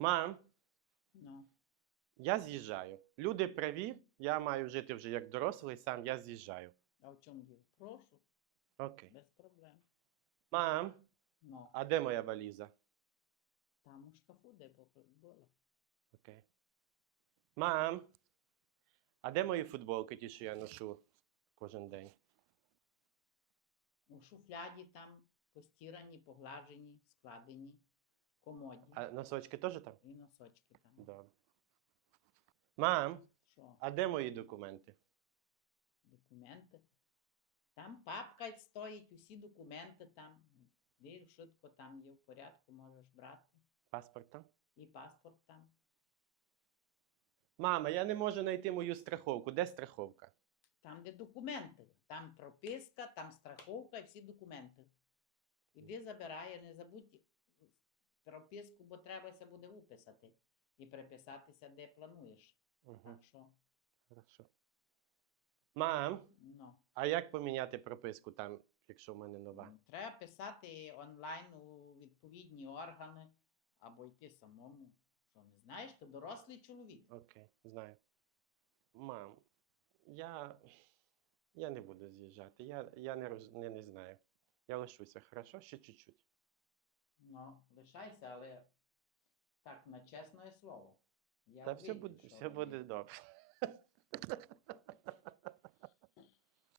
Мам, Ну, я з'їжджаю. Люди праві, я маю жити вже як дорослий сам, я з'їжджаю. а в чому діло? Прошу, Окей. без проблем. Мам, Ну, а де моя валіза? там у шкафу, де попри- була. Окей. Мам, а де мої футболки, ті, що я ношу кожен день? У шуфляді там постірані, поглажені, складені, комоді. А носочки теж там? І носочки там. Добре. Мам, Що? а де мої документи? Документи. Там папка стоїть, усі документи там. Де швидко там є в порядку, можеш брати. Паспорт там? І паспорт там. Мама, я не можу знайти мою страховку. Де страховка? Там, де документи. Там прописка, там страховка і всі документи. Іди забирай, не забудь прописку, бо требася буде виписати і приписатися, де плануєш. Угу. Так що, Хорошо. Мам, ну, а як поміняти прописку там, якщо в мене нова? треба писати онлайн у відповідні органи або йти самому. Що не знаєш, ти дорослий чоловік. Окей, знаю. Мам, я, я не буду з'їжджати. Я, я не, роз, не, не знаю. Я лишуся, хорошо? Ще чуть-чуть. Ну, лишайся, але так, на чесне слово. Я Та все вийду, буде, що все буде добре.